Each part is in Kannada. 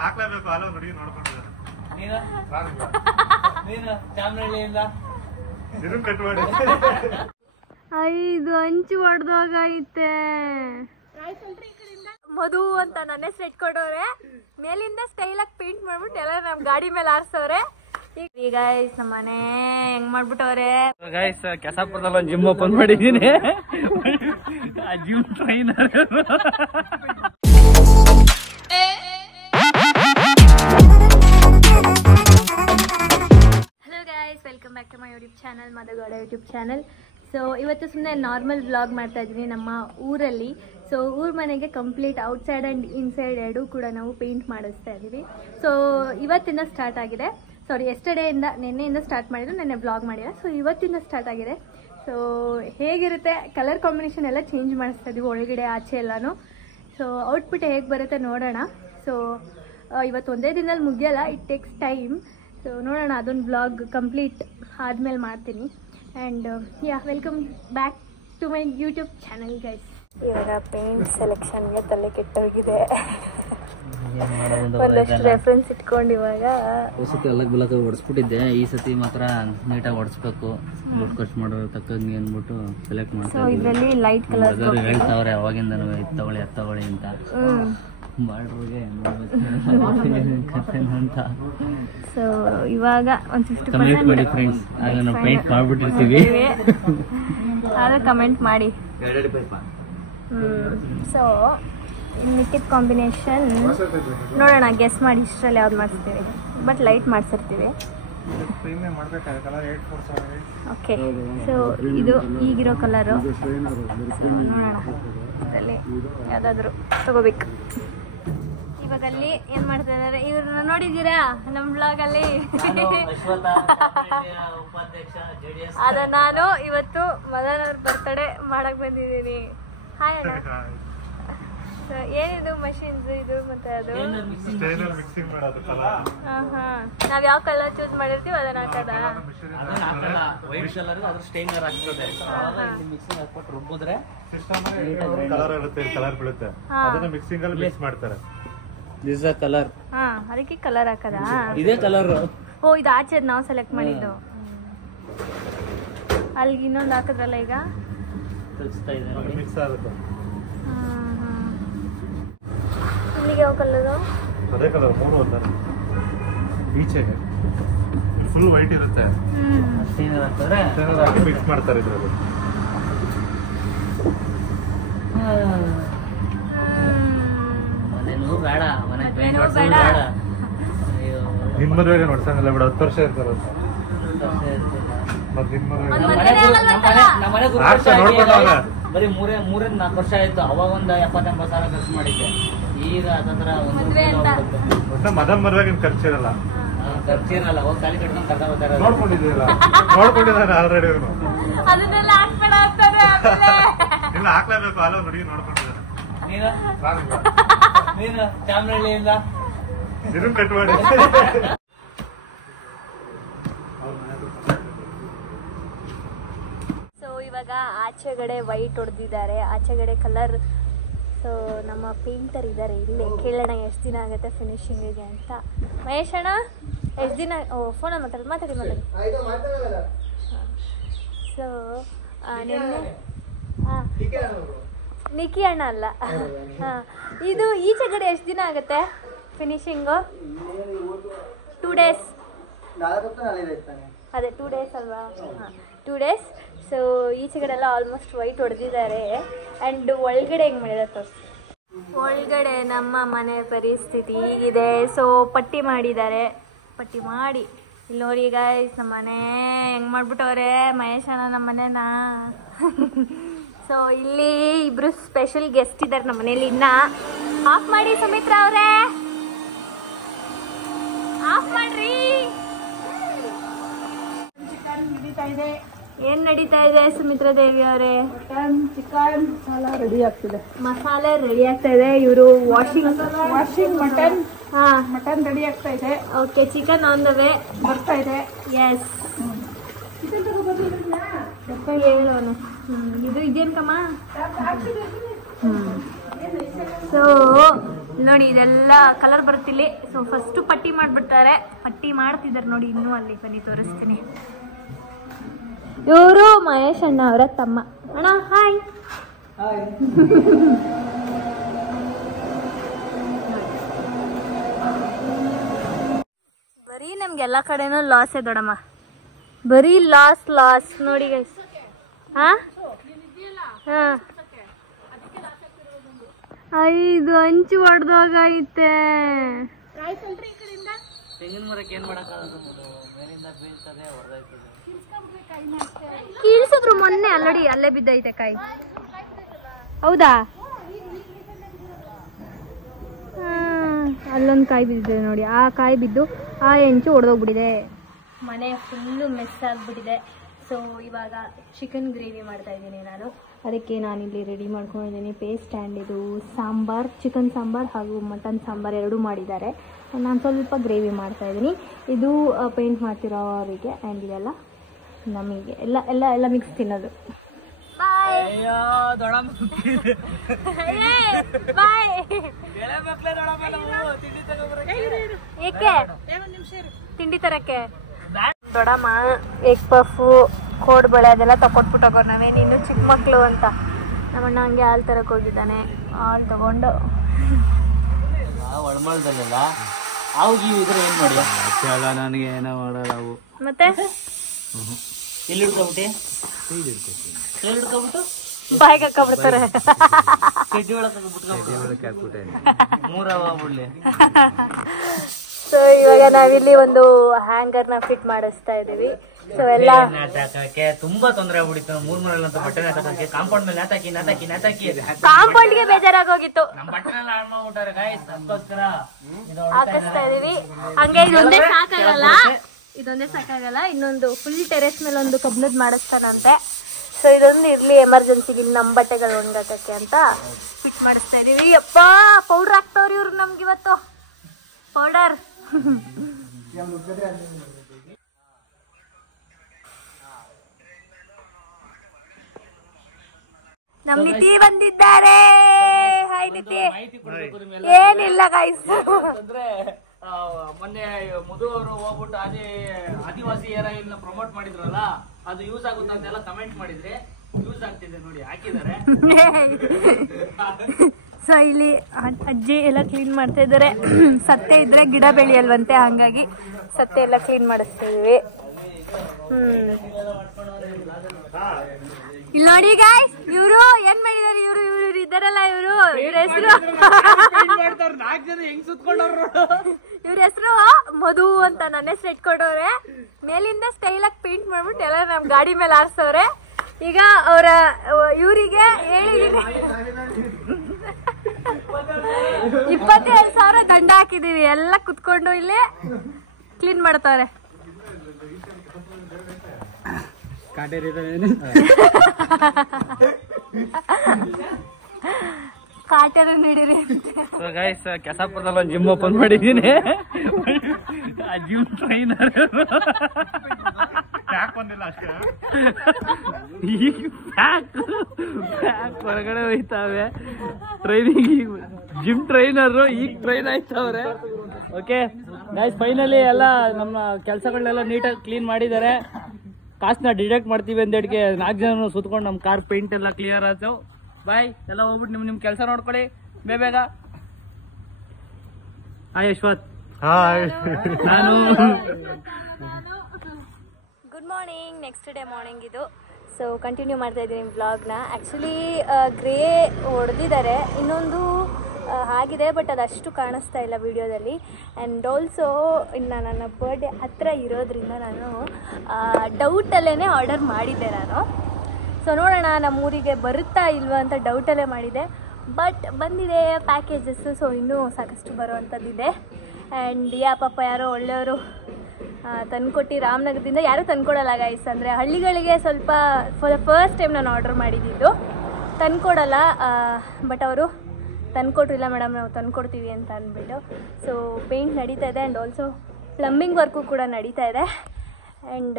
ಹಾಕ್ಲೇಬೇಕು ಅಲ್ಲ ನೋಡಿ ನೋಡ್ಕೊಂಡಿದ್ದಾರೆ ನೀನು ಚಾಮರಳ್ಳಿಯಿಂದ ಕಟ್ ಮಾಡಿ 5 ಅಂಚು ಹೊಡೆದೋಗೈತೆ. ಮಧು ಅಂತ ನನ್ನ ಹೆಸರು ಇಟ್ಕೊಂಡವ್ರೆ. ಮೇಲಿಂದ ಸ್ಟೈಲಾಗಿ ಪೇಂಟ್ ಮಾಡ್ಬಿಟ್ಟು ಎಲ್ಲ ನಮ್ ಗಾಡಿ ಮೇಲೆ ಆರಿಸವ್ರೆ. ಈಗ ನಮ್ಮ ಮನೆ ಹೆಂಗ್ ಮಾಡ್ಬಿಟ್ಟವ್ರೆ. ಗೈಸ್ ಕೆಸಾಪುರದಲ್ಲಿ ಒಂದು ಜಿಮ್ ಓಪನ್ ಮಾಡಿದೀನಿ. ಆ gym trainer. Hello guys, welcome back to my YouTube channel, Madhu Gowda YouTube channel. So ಇವತ್ತು ಸುಮ್ಮನೆ ನಾರ್ಮಲ್ ವ್ಲಾಗ್ ಮಾಡ್ತಾ ಇದ್ದೀನಿ ನಮ್ಮ ಊರಲ್ಲಿ. ಸೊ ಊರ ಮನೆಗೆ ಕಂಪ್ಲೀಟ್ ಔಟ್ಸೈಡ್ ಆ್ಯಂಡ್ ಇನ್ಸೈಡ್ ಎರಡೂ ಕೂಡ ನಾವು ಪೇಂಟ್ ಮಾಡಿಸ್ತಾ ಇದ್ದೀವಿ. ಸೊ ಇವತ್ತಿಂದ ಸ್ಟಾರ್ಟ್ ಆಗಿದೆ. ಸಾರಿ, ನಿನ್ನೆಯಿಂದ ಸ್ಟಾರ್ಟ್ ಮಾಡಿದ್ರು, ನೆನ್ನೆ ವ್ಲಾಗ್ ಮಾಡಿಲ್ಲ. ಸೊ ಇವತ್ತಿಂದ ಸ್ಟಾರ್ಟ್ ಆಗಿದೆ. ಸೊ ಹೇಗಿರುತ್ತೆ, ಕಲರ್ ಕಾಂಬಿನೇಷನ್ ಎಲ್ಲ ಚೇಂಜ್ ಮಾಡಿಸ್ತಾ ಇದ್ದೀವಿ ಒಳಗಡೆ ಆಚೆ ಎಲ್ಲನೂ. ಸೊ ಔಟ್ಪುಟ್ ಹೇಗೆ ಬರುತ್ತೆ ನೋಡೋಣ. ಸೊ ಇವತ್ತು ಒಂದೇ ದಿನದಲ್ಲಿ ಮುಗಿಯಲ್ಲ, ಇಟ್ ಟೇಕ್ಸ್ ಟೈಮ್. ಸೊ ನೋಡೋಣ, ಅದೊಂದು ವ್ಲಾಗ್ ಕಂಪ್ಲೀಟ್ ಆದಮೇಲೆ ಮಾಡ್ತೀನಿ. And welcome back to my YouTube channel guys. ಇವಾಗ ಪೇಂಟ್ ಸೆಲೆಕ್ಷನ್ಗೆ ತಲೆ ಕೆಟ್ಟೋಗಿದೆ. ಒಂದಷ್ಟು ರೆಫರೆನ್ಸ್ ಇಟ್ಕೊಂಡು ಇವಾಗ ಈ ಸತಿ ಅಲ್ಲಕ್ ಬಲಕ ಹೊಡ್ಸ್ಬಿಟ್ಟಿದ್ದೆ. ಈ ಸತಿ ಮಾತ್ರ ನೀಟಾಗಿ ಹೊಡ್ಸ್ಬೇಕು, ದುಡ್ಡು ಖರ್ಚು ಮಾಡೋ ತಕ್ಕಂಗೆ ಅಂದ್ಬಿಟ್ಟು ಸೆಲೆಕ್ಟ್ ಮಾಡ್ತಾರೆ. ಇದರಲ್ಲಿ ಲೈಟ್ ಕಲರ್ ಹೇಳ್ತಾವ್ರೆ ಅವಾಗಿಂದನೂ ಎತ್ತವಳಿ ಅಂತ ಮಾಡ್ರಿಗೆ ಅಂತ. ಸೊ ಇವಾಗ ಒಂದು 50% ಮಾಡಿ ಫ್ರೆಂಡ್ಸ್. ಆಗ ನಾವು ಪೇಂಟ್ ಮಾಡ್ಬಿಟ್ಟಿರ್ತೀವಿ, ಆಗ ಕಮೆಂಟ್ ಮಾಡಿ. ಸೊ ಮಿಕ್ಕಿದ ಕಾಂಬಿನೇಷನ್ ನೋಡೋಣ, ಗೆಸ್ ಮಾಡಿ ಇಷ್ಟರಲ್ಲಿ ಯಾವ್ದು ಮಾಡಿಸ್ತೀವಿ. ಬಟ್ ಲೈಟ್ ಮಾಡಿಸಿರ್ತೀವಿ. ಓಕೆ, ಸೊ ಇದು ಈಗಿರೋ ಕಲರು. ನೋಡೋಣ, ಇದರಲ್ಲಿ ಯಾವುದಾದ್ರೂ ತಗೋಬೇಕು. ಇವಾಗ ಅಲ್ಲಿ ಏನು ಮಾಡ್ತಾ ಇದ್ದಾರೆ ಇವ್ರನ್ನ ನೋಡಿದ್ದೀರಾ ನಮ್ಮ ಬ್ಲಾಗಲ್ಲಿ. ಅದ ನಾನು ಇವತ್ತು ಮದನ್ ಅವ್ರ ಬರ್ತಡೇ ಮಾಡಕ್ ಬಂದಿದ್ದೀನಿ. ಹಾಯ್ ಅಣ್ಣ. ಏನಿದು ಮಷೀನ್ಸ್ ಇದು ಮತ್ತೆ ಅದು? ನಾವ್ ಯಾವ ಕಲರ್ ಚೂಸ್ ಮಾಡಿರ್ತೀವಿ ಅದನ್ನ ಹಾಕದ. ವೈಟ್ ಕಲರ್ ಅದ್ರ ಸ್ಟೈನರ್ ಆಗ್ತದೆ. ಮಿಕ್ಸಿಂಗ್ ಹಾಕ್ಬಿಟ್ಟು ರುಬ್ಬಿದ್ರೆ ಕಲರ್ ಇರುತ್ತೆ, ಕಲರ್ ಬೀಳುತ್ತೆ, ಅದನ್ನ ಮಿಕ್ಸಿಂಗ್ ಅಲ್ಲಿ ಮಿಕ್ಸ್ ಮಾಡ್ತಾರೆ. This a colour. ಅದಕ್ಕೆ ಕಲರ್ ಹಾಕದ. ಇದೇ ಕಲರ್. ಓ, ಇದು ಆಚೆ ನಾವು ಸೆಲೆಕ್ಟ್ ಮಾಡಿದ್ದು. ಅಲ್ಲಿಗೆ ಇನ್ನೊಂದು ಹಾಕಿದ್ರಲ್ಲ ಈಗ ಮಿಕ್ಸ್ ಆಗುತ್ತೆ. ಇಲ್ಲಿಗೆ ಯಾವ ಕಲರು? ಅದೇ ಕಲರ್, ಮೂರು ಒಂದಾನೆ. ಈಚೆಗೆ ಫುಲ್ ವೈಟ್ ಇರುತ್ತೆ, ಮಿಕ್ಸ್ ಮಾಡ್ತಾರೆ ಇದ್ರಲ್ಲಿ. ಬೇಡ ನಿಮ್ಮ ಮದುವೆಗೆ ನೋಡ್ಸಂಗಲ್ಲ ಬಿಡ, 10 ವರ್ಷ ಇರ್ತಾರ. ಬರೀ 3-4 ವರ್ಷ ಆಯ್ತು. ಅವಾಗ ಒಂದು 70-80 ಸಾವಿರ ಖರ್ಚು ಮಾಡಿದ್ದೆ. ಈಗ ಅದರ ಮದನ್ ಮದುವೆಗೆ ಖರ್ಚಿರಲ್ಲ, ಖರ್ಚಿರಲ್ಲ. ಹೋಗಿ ತಾಲಿ ಕಟ್ಕೊಂಡು ಕರ್ಕೊಂಡು ಹೋಗ್ತಾರೆ. ನೋಡ್ಕೊಂಡಿದ್ದಾರೆ ಆಲ್ರೆಡಿ. ಇಲ್ಲ, ಹಾಕ್ಲೇಬೇಕು ಅಲ್ಲ ನೋಡಿ ನೋಡ್ಕೊಂಡಿದ್ದಾರೆ. ನೀನು ಚಾಮರಳ್ಳಿಯಿಂದ ಕಟ್ ಮಾಡಿ. ಸೊ ಇವಾಗ ಆಚೆಗಡೆ ವೈಟ್ ಹೊಡೆದಿದ್ದಾರೆ, ಆಚೆಗಡೆ ಕಲರ್. ಸೊ ನಮ್ಮ ಪೇಂಟರ್ ಇದ್ದಾರೆ ಇಲ್ಲೇ. ಕೇಳೋಣ ಎಷ್ಟು ದಿನ ಆಗುತ್ತೆ ಫಿನಿಶಿಂಗಿಗೆ ಅಂತ. ಮಹೇಶ್ ಅಣ್ಣ ಎಷ್ಟು ದಿನ? ಫೋನಲ್ಲಿ ಮಾತಾಡಿ. ಸೊ ನಿನ್ನೆ ನಿಕ್ಕಿ ಅಣ್ಣ ಅಲ್ಲ, ಇದು ಈಚೆಗಡೆ ಎಷ್ಟು ದಿನ ಆಗುತ್ತೆ ಫಿನಿಶಿಂಗು? 2 days. ಅದೇ 2 days ಅಲ್ವಾ? 2 days. ಸೊ ಈಚೆಗಡೆ ಎಲ್ಲ ಆಲ್ಮೋಸ್ಟ್ ವೈಟ್ ಹೊಡೆದಿದ್ದಾರೆ. ಆ್ಯಂಡ್ ಒಳಗಡೆ ಹೆಂಗೆ ಮಾಡಿದ್ದಾರೆ ತೋರಿಸಿ. ಒಳಗಡೆ ನಮ್ಮ ಮನೆ ಪರಿಸ್ಥಿತಿ ಹೀಗಿದೆ. ಸೊ ಪಟ್ಟಿ ಮಾಡಿದ್ದಾರೆ, ಪಟ್ಟಿ ಮಾಡಿ ಇಲ್ಲಿ ನೋಡಿ ಗೈಸ್. ನಮ್ಮ ಮನೆ ಹೆಂಗೆ ಮಾಡ್ಬಿಟ್ಟವ್ರೆ ಮಹೇಶನ ನಮ್ಮ ಮನೆನ. ಸೊ ಇಲ್ಲಿ ಇಬ್ರು ಸ್ಪೆಷಲ್ ಗೆಸ್ಟ್ ಇದ್ದಾರೆ ನಮ್ಮ ಮನೇಲಿ. ಇನ್ನ ಆಫ್ ಮಾಡಿ ಸುಮಿತ್ರಾ ಅವರೇ, ಆಫ್ ಮಾಡ್ರಿ. ಏನ್ ನಡೀತಾ ಇದೆ ಸುಮಿತ್ರಾ ದೇವಿ ಅವರೇ? ಚಿಕನ್ ಮಸಾಲ ರೆಡಿ ಆಗ್ತಿದೆ. ಮಸಾಲೆ ರೆಡಿ ಆಗ್ತಾ ಇದೆ. ಇವರು ವಾಷಿಂಗ್ ಮಟನ್ ರೆಡಿ ಆಗ್ತಾ ಇದೆ. Okay, chicken on the way ಬರ್ತಾ ಇದೆ. ಎಸ್, ಹೇಳೋನು. ಇದು ಇದೇನ್ ಕಮ್ಮ. ಸೊ ನೋಡಿ ಇದೆಲ್ಲ ಕಲರ್ ಬರುತ್ತಿಲ್ಲಿ. ಸೊ ಫಸ್ಟು ಪಟ್ಟಿ ಮಾಡಿಬಿಡ್ತಾರೆ. ಪಟ್ಟಿ ಮಾಡ್ತಿದ್ದಾರೆ ನೋಡಿ, ಇನ್ನೂ ಅಲ್ಲಿ ಬನ್ನಿ ತೋರಿಸ್ತೀನಿ. ಇವರು ಮಹೇಶ್ ಅಣ್ಣ ಅವರ ತಮ್ಮ. ಅಣ್ಣ ಹಾಯ್. ಬರೀ ನಮ್ಗೆಲ್ಲ ಕಡೆನೂ ಲಾಸೇ ದೊಡಮ್ಮ, ಬರೀ ಲಾಸ್ ನೋಡಿ ಗೈಸ್. ಐದು ಅಂಚು ಹೊಡೆದೋಗೈತೆ. ತೆಂಗಿನ ಮರಕ್ಕೆ ಏನ್ ಮಾಡಕ್ಕಾಗಲ್ಲ, ಮೇಲಿಂದ ಬೀಳ್ತದೆ, ಹೊಡೆದಾಯ್ತದೆ. ಕೀಳ್ಸಿದ್ರು ಮೊನ್ನೆ ಆಲ್ರೆಡಿ, ಅಲ್ಲೇ ಬಿದ್ದೈತೆ ಕಾಯಿ. ಹೌದಾ? ಅಲ್ಲೊಂದು ಕಾಯಿ ಬಿದ್ದಿದೆ ನೋಡಿ, ಆ ಕಾಯಿ ಬಿದ್ದು ಆ ಹೆಂಚು ಹೊಡೆದೋಗ್ಬಿಟ್ಟಿದೆ. ಮನೆ ಫುಲ್ಲು ಮೆಸ್ ಆಗಿಬಿಟ್ಟಿದೆ. ಸೊ ಇವಾಗ ಚಿಕನ್ ಗ್ರೇವಿ ಮಾಡ್ತಾ ಇದ್ದೀನಿ ನಾನು. ಅದಕ್ಕೆ ನಾನಿಲ್ಲಿ ರೆಡಿ ಮಾಡ್ಕೊಂಡಿದ್ದೀನಿ ಪೇಸ್ಟ್ ಆ್ಯಂಡ್ ಇದು ಸಾಂಬಾರ್, ಚಿಕನ್ ಸಾಂಬಾರ್ ಹಾಗೂ ಮಟನ್ ಸಾಂಬಾರ್ ಎರಡೂ ಮಾಡಿದ್ದಾರೆ. ನಾನು ಸ್ವಲ್ಪ ಗ್ರೇವಿ ಮಾಡ್ತಾಯಿದ್ದೀನಿ. ಇದು ಪೇಂಟ್ ಮಾಡ್ತಿರೋರಿಗೆ ಆ್ಯಂಡ್ ಇದೆಲ್ಲ ನಮಗೆ ಎಲ್ಲ ಮಿಕ್ಸ್ ತಿನ್ನೋದು. ಏಕೆ ತಿಂಡಿ ತರಕ್ಕೆ ದೊಡ್ಡಮ್ಮ ಎಗ್ ಪಫು ಕೋಡ್ಬಳೆ ಅದೆಲ್ಲ ತಗೊಟ್ಬಿಟ್ಟೋಗೋ. ನಾವೇನು ಇನ್ನು ಚಿಕ್ಕ ಮಕ್ಕಳು ಅಂತ ನಮ್ಮಣ್ಣ ಹಂಗೆ ಹಾಲು ತರಕ್ಕೆ ಹೋಗಿದ್ದಾನೆ. ಹಾಲು ತಗೊಂಡು ಒಳಮಳದಲ್ಲ ಅವಾಗ ಇದ್ರೆ ಏನು ಮಾಡಿ ನನಗೆ ಏನೋ ಮಾಡಲ್ಲ ಅವು. ಮತ್ತೆ ಎಲ್ಲಿ ಹಿಡ್ಕೊಬಿಟ್ಟು ಹಿಡ್ಕೊಬಿಟ್ಟು ಬಾಯಿಗೆ ಹಾಕೊಂಡ್ಬಿಡ್ತಾರೆ. ಚಡ್ಡಿ ಒಳಗೆ ಬಿಟ್ಕೊಬಿಟ್ಟೆ ಮೂರವ ಬಿಡ್ಲಿ. ಸೊ ಇವಾಗ ನಾವಿಲ್ಲಿ ಒಂದು ಹ್ಯಾಂಗರ್ನ ಫಿಟ್ ಮಾಡಿಸ್ತಾ ಇದೀವಿ. ಸೊ ಎಲ್ಲ ತುಂಬಾ ತೊಂದರೆ ಆಗ್ಬಿಟ್ಟಿತ್ತು. ಮೂರಲ್ಲಂತ ಬಟ್ಟೆ ನೇತಾಕಕ್ಕೆ ಕಾಂಪೌಂಡ್ ಮೇಲೆ ನೇತಾಕಿ ಕಾಂಪೌಂಡ್ಗೆ ಬೇಜಾರಾಗೋಗಿತ್ತು. ನಮ್ಮ ಬಟ್ಟೆನೆಲ್ಲ ಹಾಳು ಮಾಡ್ಬಿಟ್ಟಾರೆ ಗಾಯ್ಸ್. ಅದಕ್ಕೋಸ್ಕರ ಹಾಕಿಸ್ತಾ ಇದೀವಿ. ಹಂಗೆ ಇದೊಂದೇ ಸಾಕಾಗಲ್ಲ, ಇನ್ನೊಂದು ಫುಲ್ ಟೆರೆಸ್ ಮೇಲೆ ಒಂದು ಕಬ್ನದ್ ಮಾಡಿಸ್ತಾನಂತೆ. ಸೊ ಇದೊಂದು ಇರ್ಲಿ ಎಮರ್ಜೆನ್ಸಿಗೆ ನಮ್ಮ ಬಟ್ಟೆಗಳು ಒಣಗಾಕಕ್ಕೆ ಅಂತ ಫಿಟ್ ಮಾಡಿಸ್ತಾ ಇದೀವಿ. ಅಪ್ಪ ಪೌಡರ್ ಹಾಕ್ತವ್ರಿ ಇವ್ರು ನಮ್ಗೆ ಇವತ್ತು ಪೌಡರ್. ನಮ್ ನಿಧಿ ಬಂದಿದ್ದಾರೆ. ಹಾಯ್ ನಿಧಿ. ಏನಿಲ್ಲ ಗೈಸ್, ಅಂದ್ರೆ ಮೊನ್ನೆ ಮಧು ಅವರು ಹೋಗ್ಬಿಟ್ಟು ಆದಿವಾಸಿ ಏರ್ ಆಯಿಲ್ ನ ಪ್ರಮೋಟ್ ಮಾಡಿದ್ರಲ್ಲ, ಅದು ಯೂಸ್ ಆಗುತ್ತೆ ಅಂತೆಲ್ಲ ಕಮೆಂಟ್ ಮಾಡಿದ್ರೆ ಯೂಸ್ ಆಗ್ತಿದೆ ನೋಡಿ, ಹಾಕಿದ್ದಾರೆ. ಸೊ ಇಲ್ಲಿ ಅಜ್ಜಿ ಎಲ್ಲ ಕ್ಲೀನ್ ಮಾಡ್ತಾ ಇದ್ದಾರೆ. ಸತ್ತೆ ಇದ್ರೆ ಗಿಡ ಬೆಳೆಯಲ್ವಂತೆ, ಹಂಗಾಗಿ ಸತ್ತೆ ಎಲ್ಲ ಕ್ಲೀನ್ ಮಾಡಿಸ್ತಾ ಇದೀವಿ. ಇಲ್ಲಿ ನೋಡಿ ಗಾಯ್ಸ್, ಇವರು ಏನ್ ಮಾಡಿದಾರೆ, ಇವ್ರು ಇದ್ದಾರಲ್ಲ, ಇವ್ರ ಹೆಸರು ಇವ್ರ ಹೆಸರು ಮಧು ಅಂತ. ನನ್ನ ಹೆಸರು ಇಟ್ಕೊಂಡವ್ರೆ. ಮೇಲಿಂದ ಸ್ಟೈಲ್ ಆಗಿ ಪೇಂಟ್ ಮಾಡ್ಬಿಟ್ಟು ಎಲ್ಲ ನಮ್ ಗಾಡಿ ಮೇಲೆ ಆರಿಸವ್ರೆ. ಈಗ ಇವರಿಗೆ ಹೇಳಿ 22,000 ದಂಡ ಹಾಕಿದೀವಿ. ಎಲ್ಲ ಕುತ್ಕೊಂಡು ಇಲ್ಲೇ ಕ್ಲೀನ್ ಮಾಡ್ತಾರೆ. ಕಾಟೇರ ನೀಡಿರಿ. ಕೆಸಾಪುರದಲ್ಲಿ ಒಂದು ಜಿಮ್ ಓಪನ್ ಮಾಡಿದ್ದೀನಿ. ಆ ಜಿಮ್ ಟ್ರೈನರ್ ಹೊರಗಡೆ ಹೋಯ್ತಾವೆ. ಟ್ರೈನಿಂಗ್ ಜಿಮ್ ಟ್ರೈನರು ಈಗ ಟ್ರೈನ್ ಆಯ್ತವ್ರೆ. ಓಕೆ ಗೈಸ್, ಫೈನಲಿ ಎಲ್ಲ ನಮ್ಮ ಕೆಲಸಗಳನ್ನೆಲ್ಲ ನೀಟಾಗಿ ಕ್ಲೀನ್ ಮಾಡಿದ್ದಾರೆ. ಕಾಸನ್ನ ಡಿಡಕ್ಟ್ ಮಾಡ್ತೀವಿ ಅಂದೇಳಿಗೆ 4 ಜನ ಸುತ್ಕೊಂಡು ನಮ್ಮ ಕಾರ್ ಪೇಂಟ್ ಎಲ್ಲ ಕ್ಲಿಯರ್ ಆಯ್ತು. ಬಾಯ್, ಎಲ್ಲ ಹೋಗ್ಬಿಟ್ಟು ನಿಮ್ಮ ಕೆಲಸ ನೋಡ್ಕೊಳ್ಳಿ ಬೇಗ. ಹಾಯ್ ಯಶ್ವತ್. ನಾನು good morning. Next day morning ಇದು. ಸೊ ಕಂಟಿನ್ಯೂ ಮಾಡ್ತಾ ಇದ್ದೀನಿ ವ್ಲಾಗ್ನ. ಆ್ಯಕ್ಚುಲಿ ಗ್ರೇ ಹೊಡೆದಿದ್ದಾರೆ, ಇನ್ನೊಂದು ಆಗಿದೆ, ಬಟ್ ಅದಷ್ಟು ಕಾಣಿಸ್ತಾ ಇಲ್ಲ ವಿಡಿಯೋದಲ್ಲಿ. ಆ್ಯಂಡ್ ಆಲ್ಸೋ ಇನ್ನು ನನ್ನ ಬರ್ಡೇ ಹತ್ರ ಇರೋದ್ರಿಂದ ನಾನು ಡೌಟಲ್ಲೇ ಆರ್ಡರ್ ಮಾಡಿದ್ದೆ ನಾನು. ಸೊ ನೋಡೋಣ ನಮ್ಮೂರಿಗೆ ಬರುತ್ತಾ ಇಲ್ವಾ ಅಂತ ಡೌಟಲ್ಲೇ ಮಾಡಿದೆ. ಬಟ್ ಬಂದಿದೆ ಪ್ಯಾಕೇಜಸ್ಸು. ಸೊ ಇನ್ನೂ ಸಾಕಷ್ಟು ಬರೋವಂಥದ್ದಿದೆ. ಆ್ಯಂಡ್ ಪಾಪ ಯಾರೋ ಒಳ್ಳೆಯವರು ತಂದುಕೊಟ್ಟು, ರಾಮನಗರದಿಂದ ಯಾರೂ ತಂದುಕೊಡಲ್ಲ ಗೈಸ್. ಅಂದರೆ ಹಳ್ಳಿಗಳಿಗೆ ಸ್ವಲ್ಪ ಫಾರ್ ದ ಫಸ್ಟ್ ಟೈಮ್ ನಾನು ಆರ್ಡರ್ ಮಾಡಿದ್ದು. ತಂದುಕೊಡಲ್ಲ, ಬಟ್ ಅವರು ತಂದುಕೊಟ್ರಿಲ್ಲ ಮೇಡಮ್, ನಾವು ತಂದುಕೊಡ್ತೀವಿ ಅಂತ ಅಂದ್ಬಿಟ್ಟು. ಸೊ ಪೇಂಟ್ ನಡೀತಾ ಇದೆ. ಆ್ಯಂಡ್ ಆಲ್ಸೋ ಪ್ಲಂಬಿಂಗ್ ವರ್ಕು ಕೂಡ ನಡೀತಾ ಇದೆ. And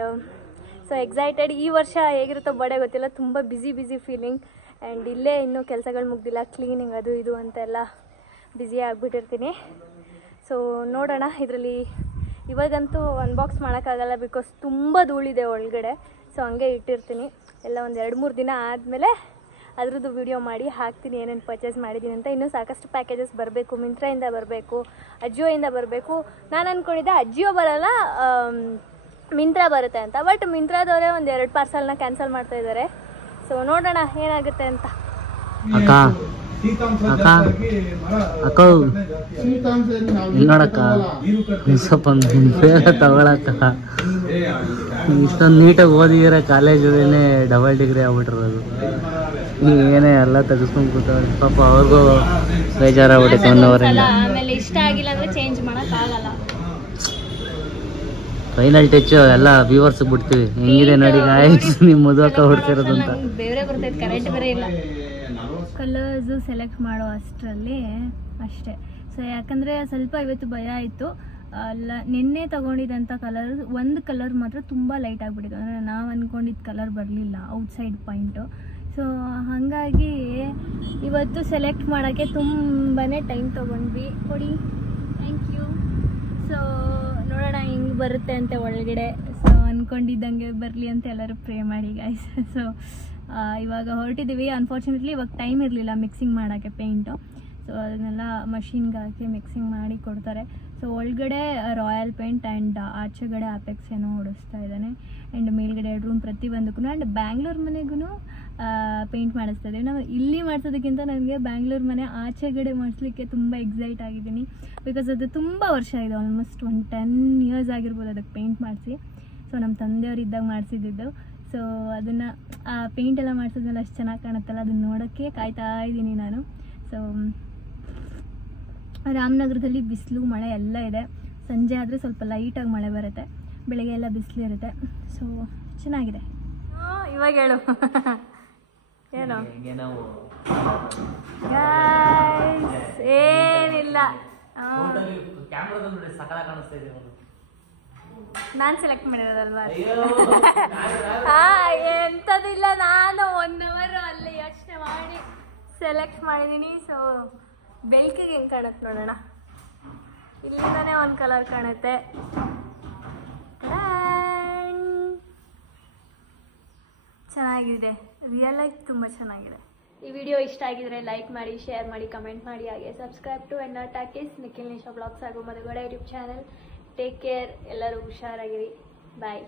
so excited. ಈ ವರ್ಷ ಹೇಗಿರುತ್ತೋ ಬರ್ಡೇ ಗೊತ್ತಿಲ್ಲ, ತುಂಬ ಬ್ಯುಸಿ ಫೀಲಿಂಗ್. ಆ್ಯಂಡ್ ಇಲ್ಲೇ ಇನ್ನೂ ಕೆಲಸಗಳು ಮುಗ್ದಿಲ್ಲ, ಕ್ಲೀನಿಂಗ್ ಅದು ಇದು ಅಂತೆಲ್ಲ ಬ್ಯುಸಿ ಆಗಿಬಿಟ್ಟಿರ್ತೀನಿ. ಸೊ ನೋಡೋಣ. ಇದರಲ್ಲಿ ಇವಾಗಂತೂ ಅನ್ಬಾಕ್ಸ್ ಮಾಡೋಕ್ಕಾಗಲ್ಲ, ಬಿಕಾಸ್ ತುಂಬ ಧೂಳಿದೆ ಒಳಗಡೆ. ಸೊ ಹಂಗೆ ಇಟ್ಟಿರ್ತೀನಿ. ಎಲ್ಲ ಒಂದು 2-3 ದಿನ ಆದಮೇಲೆ ಅದ್ರದ್ದು ವಿಡಿಯೋ ಮಾಡಿ ಹಾಕ್ತೀನಿ ಏನೇನು ಪರ್ಚೇಸ್ ಮಾಡಿದ್ದೀನಿ ಅಂತ. ಇನ್ನೂ ಸಾಕಷ್ಟು ಪ್ಯಾಕೇಜಸ್ ಬರಬೇಕು. ಮಿಂತ್ರಾಯಿಂದ ಬರಬೇಕು, ಅಜಿಯೋಯಿಂದ ಬರಬೇಕು. ನಾನು ಅಂದ್ಕೊಂಡಿದ್ದೆ ಅಜಿಯೋ ಬರೋಲ್ಲ, ಮಿಂತ್ರಾ ಬರುತ್ತೆ ಅಂತ. ಬಟ್ ಮಿಂತ್ರಾದವರೇ ಒಂದು 2 ಪಾರ್ಸಲ್ನ ಕ್ಯಾನ್ಸಲ್ ಮಾಡ್ತಾಯಿದ್ದಾರೆ. ಸೊ ನೋಡೋಣ ಏನಾಗುತ್ತೆ ಅಂತ. ಅಕ್ಕ ಅಕ್ಕ ನೋಡಕ್ಕ ಸ್ವಲ್ಪ ಬೇಗ ತಗೊಳಕ್ಕ. ಇಷ್ಟೊಂದು ನೀಟಾಗಿ ಓದಿದ್ರೆ ಕಾಲೇಜಲ್ಲೇ ಡಬಲ್ ಡಿಗ್ರಿ ಆಗ್ಬಿಟ್ಟಿರೋದು. ಏನೇ ಎಲ್ಲ ತೆಗೆಸ್ಕೊಂಡು ಕೂತವ್ರೆ. ಪಾಪ ಅವ್ರಿಗೂ ಬೇಜಾರಾಗ್ಬಿಟ್ಟೈತೆ 1 ಅವರಿಂದ. ಆಮೇಲೆ ಇಷ್ಟ ಆಗಿಲ್ಲ ಅಂದರೆ ಚೇಂಜ್ ಮಾಡೋಕ್ಕಾಗಲ್ಲ. ಫೈನಲ್ ಟಚ್ ಎಲ್ಲ ವ್ಯೂವರ್ಸ್ ಬಿಡ್ತೀವಿ. ಹೆಂಗಿದೆ ನೋಡಿ ಗಾಯ್ಸ್ ನಿಮ್ಮ ಮದುವಕ್ಕ ಹೊಡ್ತಿರೋದು ಅಂತ. ಬೇರೆ ಬರ್ತೈತೆ, ಕರೆಂಟ್ ಬೇರೆ ಇಲ್ಲ. ಕಲರ್ಸು ಸೆಲೆಕ್ಟ್ ಮಾಡೋ ಅಷ್ಟರಲ್ಲಿ ಅಷ್ಟೇ. ಸೊ ಯಾಕಂದರೆ ಸ್ವಲ್ಪ ಇವತ್ತು ಭಯ ಆಯಿತು. ಅಲ್ಲ, ನಿನ್ನೆ ತೊಗೊಂಡಿದ್ದಂಥ ಒಂದು ಕಲರ್ ಮಾತ್ರ ತುಂಬ ಲೈಟ್ ಆಗಿಬಿಟ್ಟಿತ್ತು. ಅಂದರೆ ನಾವು ಅಂದ್ಕೊಂಡಿದ್ದ ಕಲರ್ ಬರಲಿಲ್ಲ, ಔಟ್ಸೈಡ್ ಪಾಯಿಂಟು. ಸೊ ಹಾಗಾಗಿ ಇವತ್ತು ಸೆಲೆಕ್ಟ್ ಮಾಡೋಕ್ಕೆ ತುಂಬಾ ಟೈಮ್ ತೊಗೊಂಡ್ವಿ. ಕೊಡಿ, ಥ್ಯಾಂಕ್ ಯು. ಸೊ ನೋಡೋಣ ಹೆಂಗೆ ಬರುತ್ತೆ ಅಂತ ಒಳಗಡೆ. ಸೊ ಅಂದ್ಕೊಂಡಿದ್ದಂಗೆ ಬರಲಿ ಅಂತ ಎಲ್ಲರೂ ಪ್ರೇ ಮಾಡಿ ಗಾಯ್ಸ್. ಸೊ ಇವಾಗ ಹೊರಟಿದ್ದೀವಿ. ಅನ್ಫಾರ್ಚುನೇಟ್ಲಿ ಇವಾಗ ಟೈಮ್ ಇರಲಿಲ್ಲ ಮಿಕ್ಸಿಂಗ್ ಮಾಡೋಕ್ಕೆ ಪೇಂಟು. ಸೊ ಅದನ್ನೆಲ್ಲ ಮಷಿನ್ಗೆ ಹಾಕಿ ಮಿಕ್ಸಿಂಗ್ ಮಾಡಿ ಕೊಡ್ತಾರೆ. ಸೊ ಒಳಗಡೆ ರಾಯಲ್ ಪೇಂಟ್ ಆ್ಯಂಡ್ ಆಚೆಗಡೆ ಆಪೆಕ್ಸ್ ಏನೋ ಹೊಡಿಸ್ತಾ ಇದ್ದಾನೆ. ಆ್ಯಂಡ್ ಮೇಲ್ಗಡೆ 2 ರೂಮ್ ಪ್ರತಿಯೊಂದಕ್ಕೂ. ಆ್ಯಂಡ್ ಬ್ಯಾಂಗ್ಳೂರು ಮನೆಗೂ ಪೇಂಟ್ ಮಾಡಿಸ್ತಾ ಇದ್ದೀವಿ. ನಾವು ಇಲ್ಲಿ ಮಾಡಿಸೋದಕ್ಕಿಂತ ನನಗೆ ಬ್ಯಾಂಗ್ಳೂರು ಮನೆ ಆಚೆಗಡೆ ಮಾಡಿಸ್ಲಿಕ್ಕೆ ತುಂಬ ಎಕ್ಸೈಟ್ ಆಗಿದ್ದೀನಿ. ಬಿಕಾಸ್ ಅದು ತುಂಬ ವರ್ಷ ಆಗಿದೆ, ಆಲ್ಮೋಸ್ಟ್ 10 ಇಯರ್ಸ್ ಆಗಿರ್ಬೋದು ಅದಕ್ಕೆ ಪೇಂಟ್ ಮಾಡಿಸಿ. ಸೊ ನಮ್ಮ ತಂದೆಯವರು ಇದ್ದಾಗ ಮಾಡಿಸಿದ್ದು. ಸೊ ಅದನ್ನು ಆ ಪೇಂಟ್ ಎಲ್ಲ ಮಾಡಿಸೋದ್ಮೇಲೆ ಅಷ್ಟು ಚೆನ್ನಾಗಿ ಕಾಣುತ್ತಲ್ಲ, ಅದನ್ನ ನೋಡೋಕ್ಕೆ ಕಾಯ್ತಾ ಇದ್ದೀನಿ ನಾನು. ಸೊ ರಾಮನಗರದಲ್ಲಿ ಬಿಸಿಲು ಮಳೆ ಎಲ್ಲ ಇದೆ. ಸಂಜೆ ಆದರೆ ಸ್ವಲ್ಪ ಲೈಟಾಗಿ ಮಳೆ ಬರುತ್ತೆ, ಬೆಳಗ್ಗೆ ಎಲ್ಲ ಬಿಸಿಲು ಇರುತ್ತೆ. ಸೊ ಚೆನ್ನಾಗಿದೆ. ಇವಾಗ ಹೇಳು ಏನು ಏನಿಲ್ಲ. ನಾನು ಸೆಲೆಕ್ಟ್ ಮಾಡಿರೋದಲ್ವಾ? ಎಂಥದಿಲ್ಲ, ನಾನು 1 ಅವರ್ ಅಲ್ಲಿ ಯೋಚನೆ ಮಾಡಿ ಸೆಲೆಕ್ಟ್ ಮಾಡಿದ್ದೀನಿ. ಸೊ ಬೆಳಕಿಗೆ ಹೆಂಗೆ ಕಾಣುತ್ತೆ ನೋಡೋಣ. ಇಲ್ಲಿಂದನೇ ಒಂದು ಕಲರ್ ಕಾಣುತ್ತೆ. ಚೆನ್ನಾಗಿದೆ, ರಿಯಲ್ ಆಗಿ ತುಂಬ ಚೆನ್ನಾಗಿದೆ. ಈ ವಿಡಿಯೋ ಇಷ್ಟ ಆಗಿದ್ರೆ ಲೈಕ್ ಮಾಡಿ, ಶೇರ್ ಮಾಡಿ, ಕಮೆಂಟ್ ಮಾಡಿ. ಹಾಗೆ subscribe to N R. Talkies, Nikhil Nisha blogs ಹಾಗೂ Madhu Gowda YouTube channel. Take care. ಎಲ್ಲರೂ ಹುಷಾರಾಗಿರಿ. ಬಾಯ್.